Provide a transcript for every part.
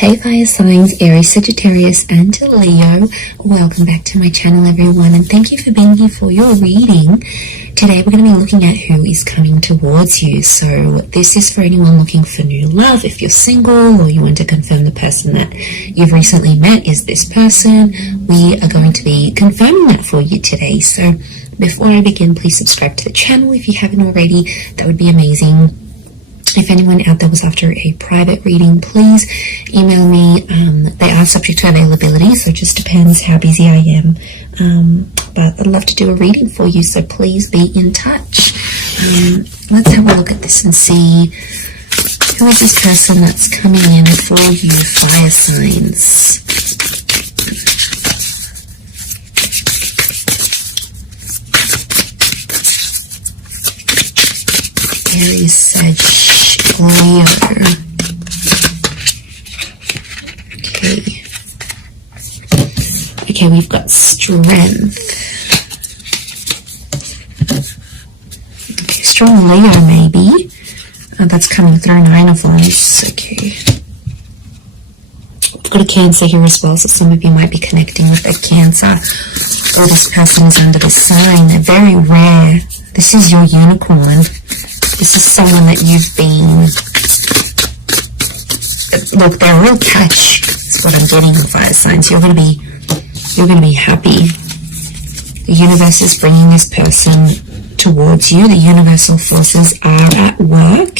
Hey fire signs, Aries, Sagittarius and Leo. Welcome back to my channel everyone, and thank you for being here for your reading. Today we're going to be looking at who is coming towards you. So this is for anyone looking for new love. If you're single or you want to confirm the person that you've recently met is this person, we are going to be confirming that for you today. So before I begin, please subscribe to the channel if you haven't already. That would be amazing. If anyone out there was after a private reading, please email me. They are subject to availability, so it just depends how busy I am. But I'd love to do a reading for you, so please be in touch. Let's have a look at this and see who is this person that's coming in for you, fire signs. Aries, Sag, Leo. Okay, we've got strength. Okay, strong Leo maybe. That's coming through, 9 of Wands. Okay. We've got a Cancer here as well, so some of you might be connecting with a Cancer. Or this person is under the sign. They're very rare. This is your unicorn. This is someone that you've been, look, they're a real catch, is what I'm getting on fire signs. You're going to be happy. The universe is bringing this person towards you. The universal forces are at work.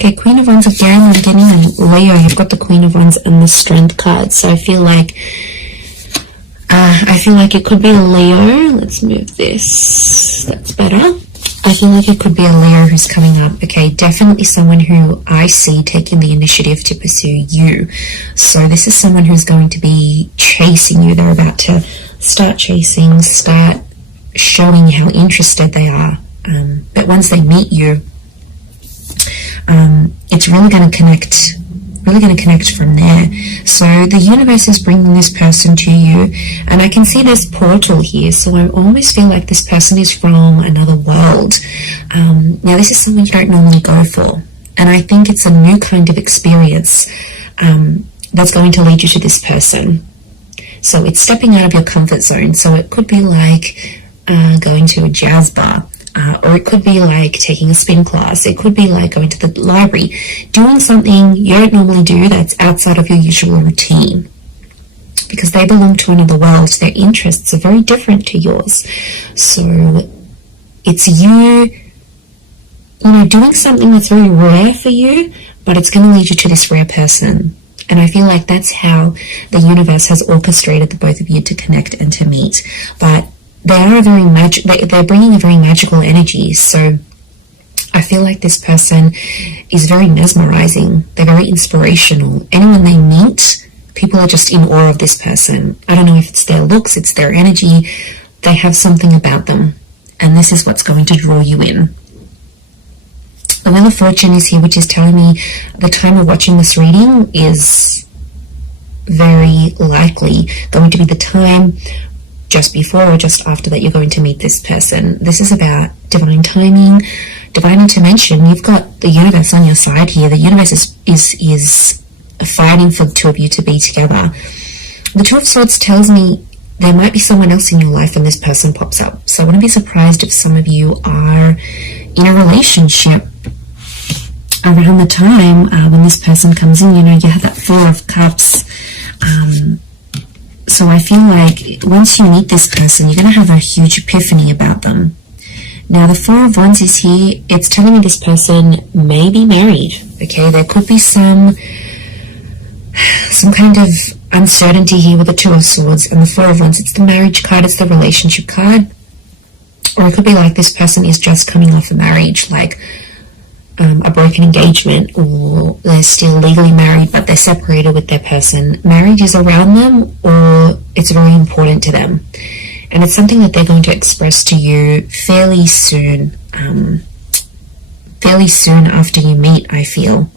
Okay, Queen of Wands again. I'm getting Leo. You've got the Queen of Wands and the Strength card. So I feel like it could be a Leo. Let's move this. That's better. I feel like it could be a Leo who's coming up. Okay, definitely someone who I see taking the initiative to pursue you. So this is someone who's going to be chasing you. They're about to start chasing, start showing how interested they are. But once they meet you, it's really going to connect from there. So the universe is bringing this person to you, and I can see this portal here, so I almost feel like this person is from another world. Now this is something you don't normally go for, and I think it's a new kind of experience that's going to lead you to this person. So it's stepping out of your comfort zone. So it could be like going to a jazz bar, or it could be like taking a spin class. It could be like going to the library, doing something you don't normally do that's outside of your usual routine, because they belong to another world. Their interests are very different to yours. So it's you doing something that's very rare for you, but it's going to lead you to this rare person. And I feel like that's how the universe has orchestrated the both of you to connect and to meet. But they are they're bringing a very magical energy. So I feel like this person is very mesmerizing. They're very inspirational. Anyone they meet, people are just in awe of this person. I don't know if it's their looks, it's their energy. They have something about them, and this is what's going to draw you in. The Wheel of Fortune is here, which is telling me the time of watching this reading is very likely going to be the time just before or just after that you're going to meet this person. This is about divine timing, divine intervention. You've got the universe on your side here. The universe is fighting for the two of you to be together. The Two of Swords tells me there might be someone else in your life and this person pops up. So I wouldn't be surprised if some of you are in a relationship around the time when this person comes in. You have that Four of Cups. So I feel like once you meet this person, you're going to have a huge epiphany about them. Now, the Four of Wands is here. It's telling me this person may be married. Okay, there could be some kind of uncertainty here with the Two of Swords and the Four of Wands. It's the marriage card. It's the relationship card. Or it could be like this person is just coming off a marriage, like a broken engagement, or they're still legally married but they're separated with their person. Marriage is around them, or it's very important to them, and it's something that they're going to express to you fairly soon after you meet, I feel.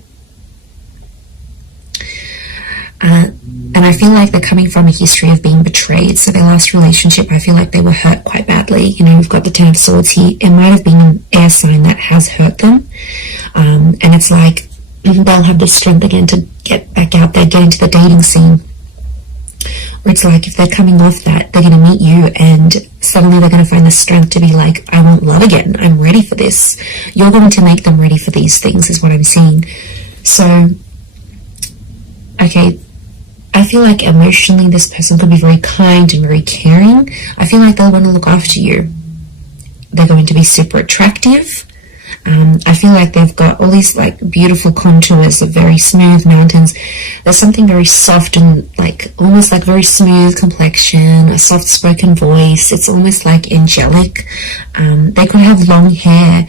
And I feel like they're coming from a history of being betrayed. So their last relationship, I feel like they were hurt quite badly. You know, we've got the Ten of Swords here. It might have been an air sign that has hurt them. And it's like they'll have the strength again to get back out there, get into the dating scene. Or it's like if they're coming off that, they're going to meet you and suddenly they're going to find the strength to be like, I want love again. I'm ready for this. You're going to make them ready for these things is what I'm seeing. So, okay, I feel like emotionally this person could be very kind and very caring. I feel like they'll want to look after you. They're going to be super attractive. I feel like they've got all these like beautiful contours of very smooth mountains. There's something very soft and like almost like very smooth complexion, a soft spoken voice. It's almost like angelic. They could have long hair,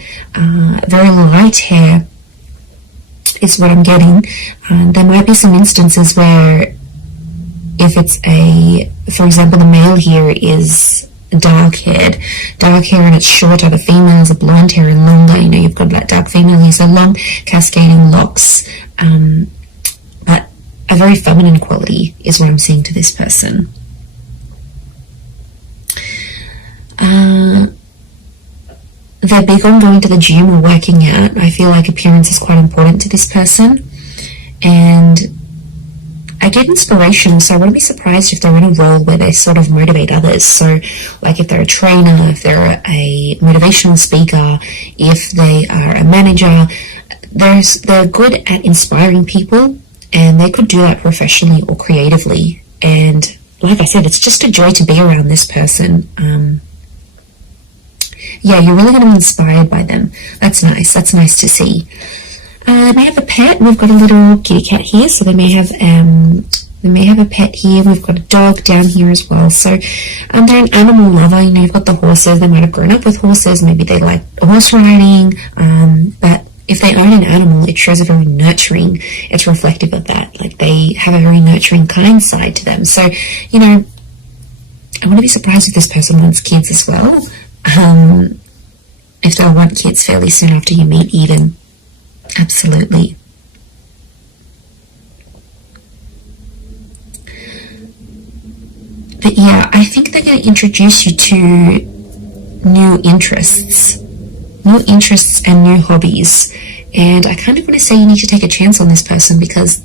very light hair is what I'm getting. There might be some instances where if it's for example, the male here is dark hair and it's shorter, the females are blonde hair and longer. You know, you've got that dark female here, so long cascading locks, but a very feminine quality is what I'm seeing to this person. They're big on going to the gym or working out. I feel like appearance is quite important to this person, and I get inspiration, so I wouldn't be surprised if they're in a role where they sort of motivate others. So like if they're a trainer, if they're a motivational speaker, if they are a manager, they're good at inspiring people, and they could do that professionally or creatively. And like I said, it's just a joy to be around this person. Yeah, you're really going to be inspired by them. That's nice. That's nice to see. They may have a pet. We've got a little kitty cat here, so they may have a pet here. We've got a dog down here as well. So they're an animal lover. You know, you've got the horses. They might have grown up with horses. Maybe they like horse riding. But if they own an animal, it shows a very nurturing. It's reflective of that. Like they have a very nurturing, kind side to them. So, you know, I wouldn't be surprised if this person wants kids as well. If they'll want kids fairly soon after you meet, even. Absolutely. But yeah, I think they're going to introduce you to new interests and new hobbies. And I kind of want to say you need to take a chance on this person, because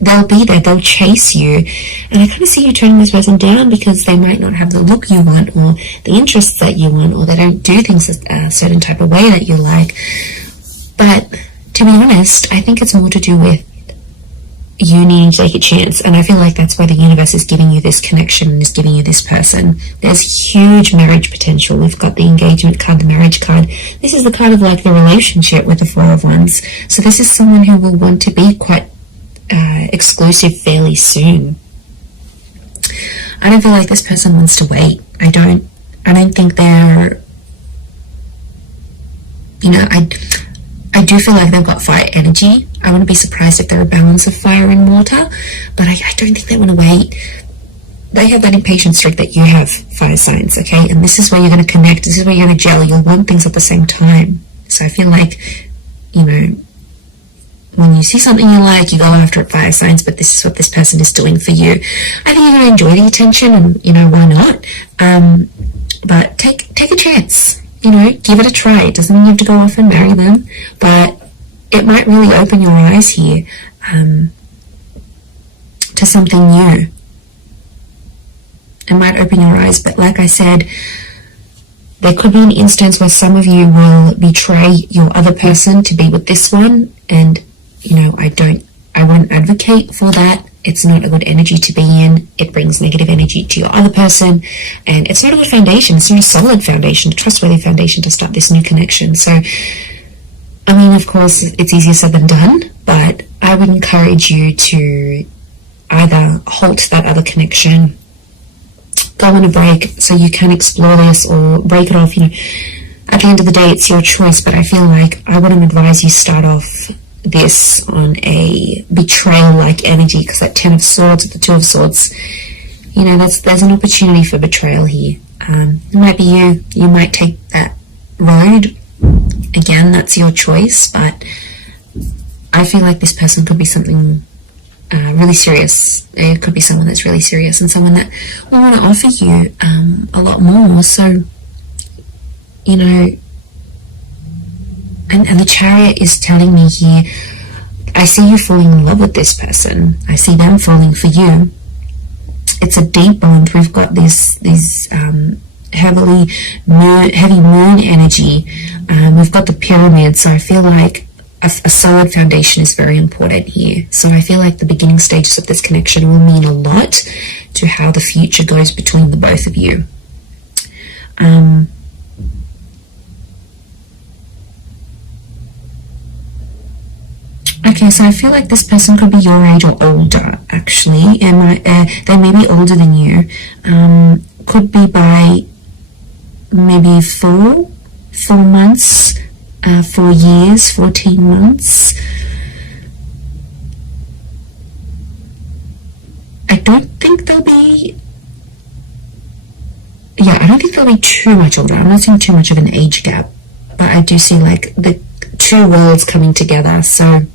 they'll be there, they'll chase you. And I kind of see you turning this person down because they might not have the look you want or the interests that you want, or they don't do things a certain type of way that you like. But to be honest, I think it's more to do with you needing to take a chance. And I feel like that's why the universe is giving you this connection and is giving you this person. There's huge marriage potential. We've got the engagement card, the marriage card. This is the card of like the relationship with the Four of Wands. So this is someone who will want to be quite exclusive fairly soon. I don't feel like this person wants to wait. I don't think they're, you know, I do feel like they've got fire energy. I wouldn't be surprised if they're a balance of fire and water, but I don't think they want to wait. They have that impatient streak that you have, fire signs, okay? And this is where you're going to connect. This is where you're going to gel. You'll want things at the same time. So I feel like, you know, when you see something you like, you go after it, fire signs, but this is what this person is doing for you. I think you're going to enjoy the attention, and, you know, why not? But take a chance. You know, give it a try. It doesn't mean you have to go off and marry them, but it might really open your eyes here to something new. It might open your eyes, but like I said, there could be an instance where some of you will betray your other person to be with this one, and, you know, I wouldn't advocate for that. It's not a good energy to be in. It brings negative energy to your other person, and it's not a good foundation. It's not a solid foundation, a trustworthy foundation to start this new connection. So, I mean, of course, it's easier said than done, but I would encourage you to either halt that other connection, go on a break so you can explore this, or break it off. You know, at the end of the day, it's your choice, but I feel like I wouldn't advise you start off this on a betrayal-like energy, because that Ten of Swords with the Two of Swords, you know, there's an opportunity for betrayal here. It might be you might take that road. Again, that's your choice, but I feel like this person could be something really serious. It could be someone that's really serious and someone that will want to offer you a lot more. So, you know, and the Chariot is telling me here, I see you falling in love with this person. I see them falling for you. It's a deep bond. We've got this heavy moon energy. We've got the pyramid, so I feel like a solid foundation is very important here. So I feel like the beginning stages of this connection will mean a lot to how the future goes between the both of you. Okay, so I feel like this person could be your age or older, actually. They may be older than you. Could be by maybe 4 months, 4 years, 14 months. I don't think they'll be... Yeah, I don't think they'll be too much older. I'm not seeing too much of an age gap. But I do see, like, the two worlds coming together. So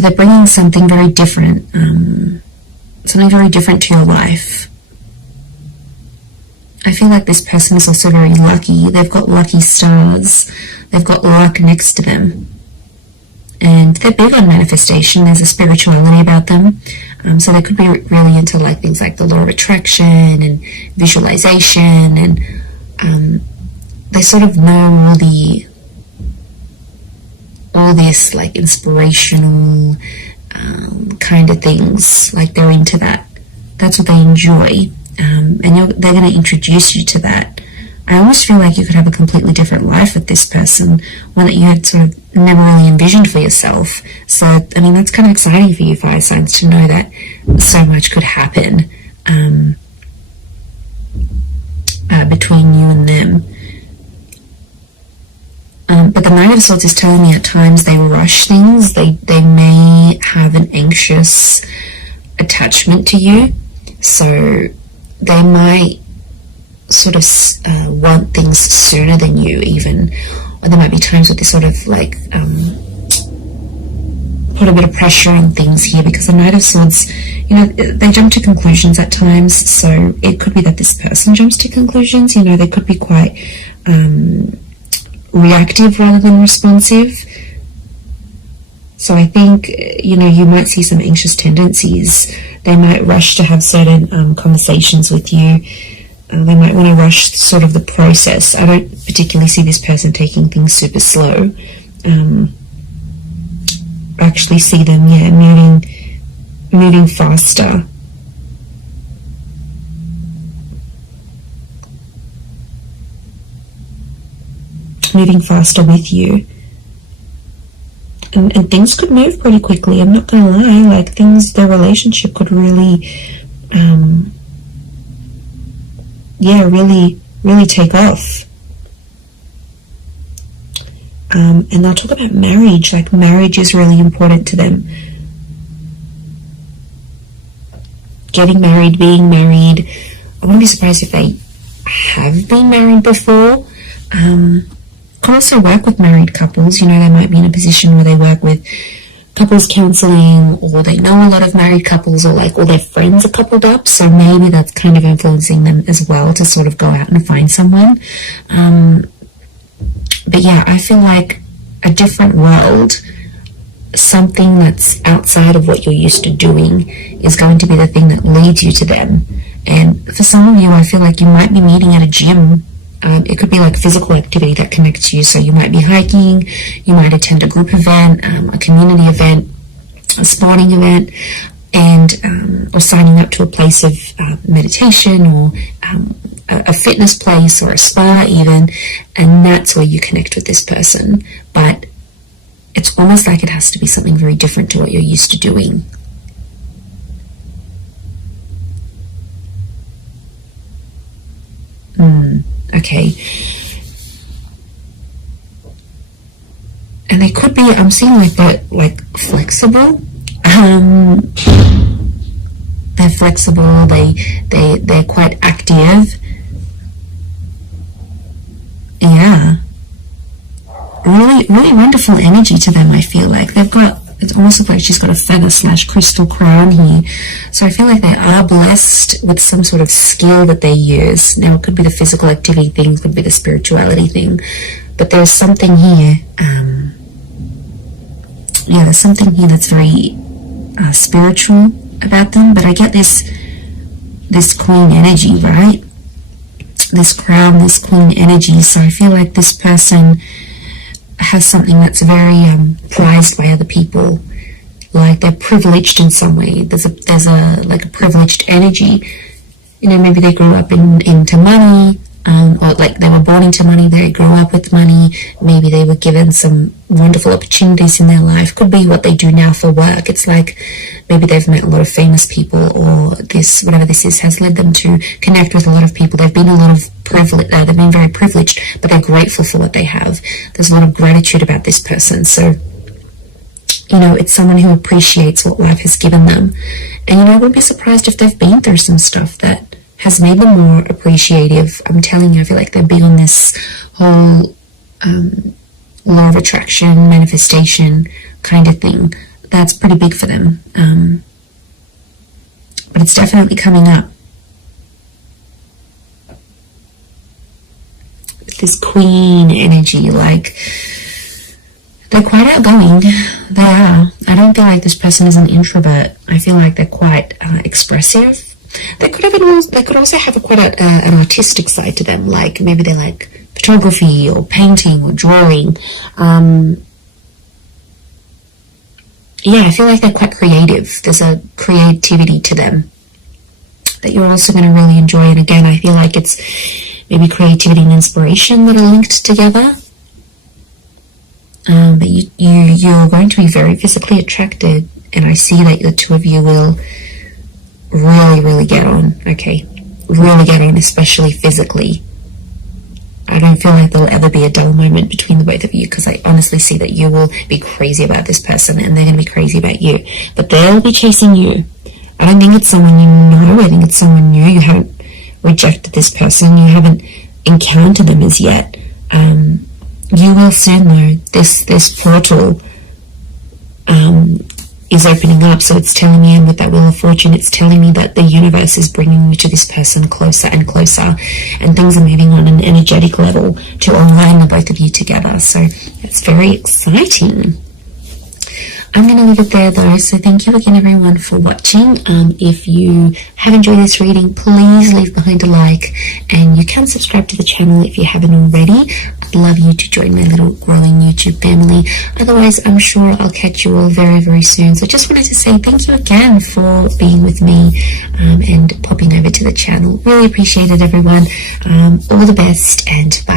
they're bringing something very different. Something very different to your life. I feel like this person is also very lucky. They've got lucky stars. They've got luck next to them. And they're big on manifestation. There's a spirituality about them. So they could be really into like things like the law of attraction and visualization. And they sort of know all this like inspirational kind of things. Like they're into that. That's what they enjoy. And they're going to introduce you to that. I almost feel like you could have a completely different life with this person, one that you had sort of never really envisioned for yourself. So, I mean, that's kind of exciting for you fire signs to know that so much could happen between you and them. But the Knight of Swords is telling me at times they rush things. They may have an anxious attachment to you. So they might sort of want things sooner than you even, or there might be times where they sort of like put a bit of pressure on things here, because the Knight of Swords, you know, they jump to conclusions at times. So it could be that this person jumps to conclusions. You know, they could be quite reactive rather than responsive. So I think, you know, you might see some anxious tendencies. They might rush to have certain conversations with you. They might want to rush sort of the process. I don't particularly see this person taking things super slow. I actually see them, yeah, moving faster. Moving faster with you. And things could move pretty quickly. I'm not gonna lie, like their relationship could really really take off. And they'll talk about marriage, like marriage is really important to them. Getting married, being married. I wouldn't be surprised if they have been married before. Can also work with married couples. You know, they might be in a position where they work with couples counseling, or they know a lot of married couples, or like all their friends are coupled up, so maybe that's kind of influencing them as well to sort of go out and find someone. But yeah, I feel like a different world, something that's outside of what you're used to doing, is going to be the thing that leads you to them. And for some of you, I feel like you might be meeting at a gym. It could be like physical activity that connects you. So you might be hiking, you might attend a group event, a community event, a sporting event, and or signing up to a place of meditation, or a fitness place, or a spa even, and that's where you connect with this person. But it's almost like it has to be something very different to what you're used to doing. Okay. And they could be, I'm seeing like they're like flexible. They're flexible, they're quite active. Yeah. Really, really wonderful energy to them, I feel like. They've got it almost looks like she's got a feather / crystal crown here. So I feel like they are blessed with some sort of skill that they use. Now, it could be the physical activity thing, could be the spirituality thing, but there's something here. Yeah, there's something here that's very spiritual about them. But I get this queen energy, right? This crown, this queen energy. So I feel like this person has something that's very prized by other people. Like they're privileged in some way. There's a like a privileged energy. You know, maybe they grew up into money, or like they were born into money, they grew up with money. Maybe they were given some wonderful opportunities in their life. Could be what they do now for work. It's like maybe they've met a lot of famous people, or this, whatever this is, has led them to connect with a lot of people. They've been they've been very privileged, but they're grateful for what they have. There's a lot of gratitude about this person. So, you know, it's someone who appreciates what life has given them. And, you know, I wouldn't be surprised if they've been through some stuff that has made them more appreciative. I'm telling you, I feel like they're big on this whole law of attraction, manifestation kind of thing. That's pretty big for them. But it's definitely coming up. This queen energy, like, they're quite outgoing. They are. I don't feel like this person is an introvert. I feel like they're quite expressive. They could also have quite an artistic side to them. Like maybe they like photography or painting or drawing. Yeah, I feel like they're quite creative. There's a creativity to them that you're also going to really enjoy. And again, I feel like it's maybe creativity and inspiration that are linked together. But you're going to be very physically attracted, and I see that the two of you will really get on. Okay, really get on, especially physically. I don't feel like there'll ever be a dull moment between the both of you, because I honestly see that you will be crazy about this person and they're going to be crazy about you, but they'll be chasing you. I don't think it's someone you know. I think it's someone new. You haven't rejected this person. You haven't encountered them as yet. You will soon though. This portal is opening up, so it's telling me, and with that Wheel of Fortune, it's telling me that the universe is bringing you to this person closer and closer, and things are moving on an energetic level to align the both of you together. So it's very exciting. I'm going to leave it there though, so thank you again everyone for watching. If you have enjoyed this reading, please leave behind a like, and you can subscribe to the channel if you haven't already. I'd love you to join my little growing YouTube family. Otherwise, I'm sure I'll catch you all very soon. So just wanted to say thank you again for being with me and popping over to the channel. Really appreciate it, everyone. All the best, and bye.